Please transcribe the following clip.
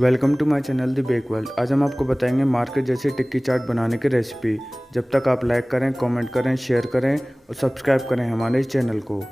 Welcome to my channel the bake world. आज हम आपको बताएंगे मार्केट जैसी टिक्की चाट बनाने की रेसिपी। जब तक आप लाइक करें, कमेंट करें, शेयर करें और सब्सक्राइब करें हमारे इस चैनल को।